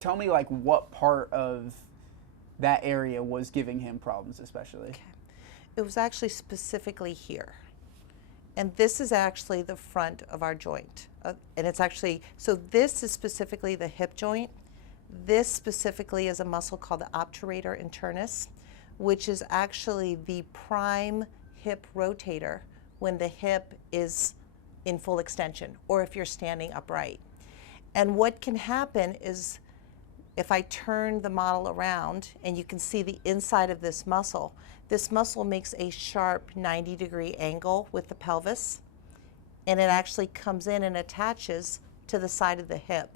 Tell me like what part of that area was giving him problems especially. Okay. It was actually specifically here. And this is actually the front of our joint. And it's actually, so this is specifically the hip joint. This specifically is a muscle called the obturator internus, which is actually the prime hip rotator when the hip is in full extension or if you're standing upright. And what can happen is if I turn the model around and you can see the inside of this muscle makes a sharp 90-degree angle with the pelvis, and it actually comes in and attaches to the side of the hip.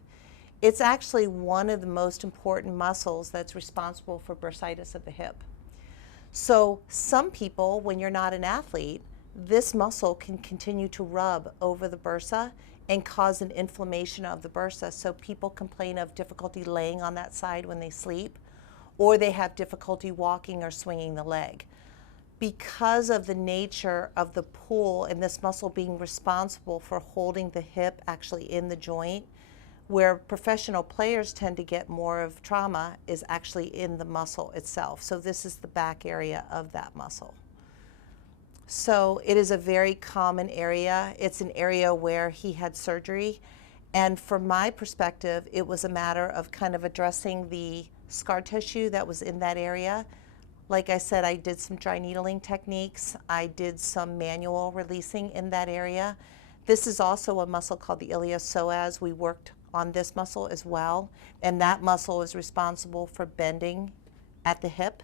It's actually one of the most important muscles that's responsible for bursitis of the hip. So some people, when you're not an athlete, this muscle can continue to rub over the bursa and cause an inflammation of the bursa. So people complain of difficulty laying on that side when they sleep, or they have difficulty walking or swinging the leg. Because of the nature of the pull and this muscle being responsible for holding the hip actually in the joint, where professional players tend to get more of trauma is actually in the muscle itself. So this is the back area of that muscle. So it is a very common area. It's an area where he had surgery. And from my perspective, it was a matter of kind of addressing the scar tissue that was in that area. Like I said, I did some dry needling techniques. I did some manual releasing in that area. This is also a muscle called the iliopsoas. We worked on this muscle as well. And that muscle is responsible for bending at the hip.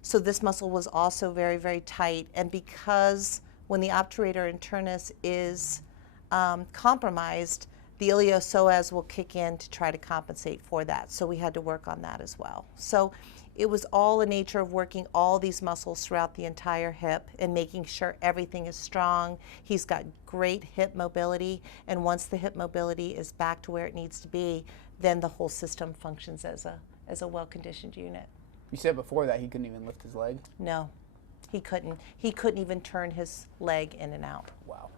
So this muscle was also very, very tight. And because when the obturator internus is compromised, the iliopsoas will kick in to try to compensate for that. So we had to work on that as well. So it was all a nature of working all these muscles throughout the entire hip and making sure everything is strong. He's got great hip mobility. And once the hip mobility is back to where it needs to be, then the whole system functions as a well-conditioned unit. You said before that he couldn't even lift his leg? No, he couldn't. He couldn't even turn his leg in and out. Wow.